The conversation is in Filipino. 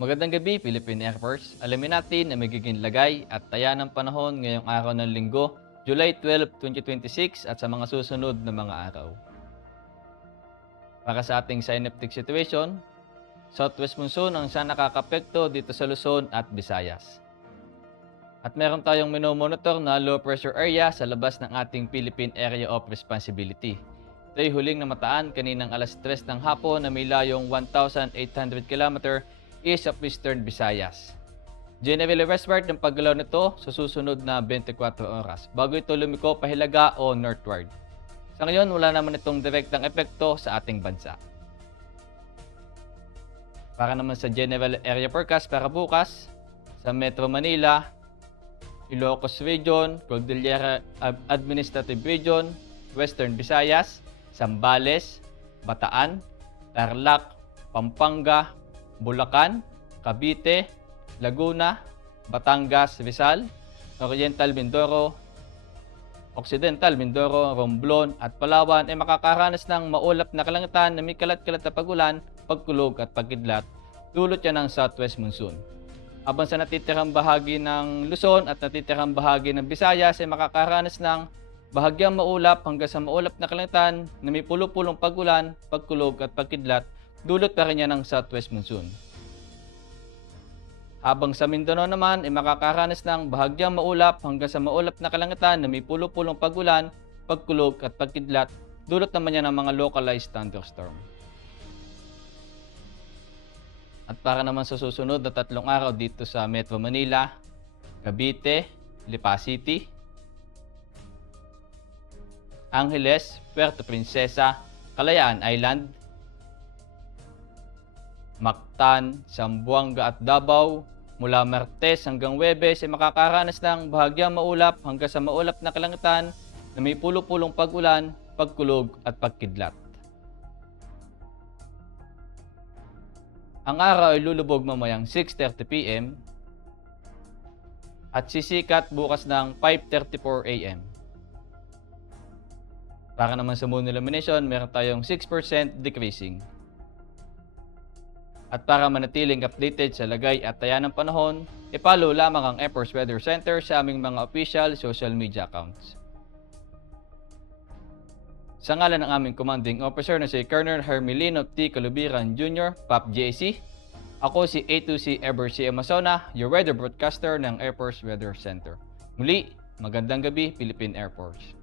Magandang gabi, Philippine Air Force. Alamin natin ang magiging lagay at taya ng panahon ngayong araw ng linggo, July 12, 2026 at sa mga susunod na mga araw. Para sa ating synoptic situation, southwest monsoon ang siyang nakakapekto dito sa Luzon at Visayas. At meron tayong minomonitor na low pressure area sa labas ng ating Philippine Area of Responsibility. Ito'y huling namataan kaninang alas 3 ng hapon na may layong 1,800 km east of Western Visayas. Generally westward ng paggalaw nito sa susunod na 24 oras bago ito lumiko pahilaga o northward. Sa ngayon, wala naman itong direktang epekto sa ating bansa. Para naman sa general area forecast para bukas, sa Metro Manila, Ilocos Region, Cordillera Administrative Region, Western Visayas, Zambales, Bataan, Tarlac, Pampanga, Bulacan, Cavite, Laguna, Batangas, Rizal, Oriental Mindoro, Occidental Mindoro, Romblon at Palawan ay makakaranas ng maulap na kalangitan na may kalat-kalat na pagulan, pagkulog at pagkidlat, dulot yan ng southwest monsoon. Habang sa natitirang bahagi ng Luzon at natitirang bahagi ng Visayas ay makakaranas ng bahagyang maulap hanggang sa maulap na kalangitan na may pulo-pulong pagulan, pagkulog at pagkidlat, dulot pa rin yan ng southwest monsoon. Habang sa Mindanao naman ay makakaranas ng bahagyang maulap hanggang sa maulap na kalangitan na may pulo-pulong pagulan, pagkulog at pagkidlat, dulot naman yan ng mga localized thunderstorm. At para naman sa susunod na 3 araw dito sa Metro Manila, Cavite, Lipa City, Angeles, Puerto Princesa, Kalayaan Island, Mactan, Zamboanga at Davao, mula Martes hanggang Huwebes ay makakaranas ng bahagyang maulap hanggang sa maulap na kalangitan na may pulo-pulong pag-ulan, pagkulog at pagkidlat. Ang araw ay lulubog mamayang 6:30 PM at sisikat bukas ng 5:34 AM. Para naman sa moon illumination, meron tayong 6% decreasing. At para manatiling updated sa lagay at taya ng panahon, i-follow lamang ang Air Force Weather Center sa aming mga official social media accounts. Sa ngalan ng aming commanding officer na si Colonel Hermelino T. Calubiran Jr., PAP JC, ako si A2C Ever C. Amazona, your weather broadcaster ng Air Force Weather Center. Muli, magandang gabi, Philippine Air Force.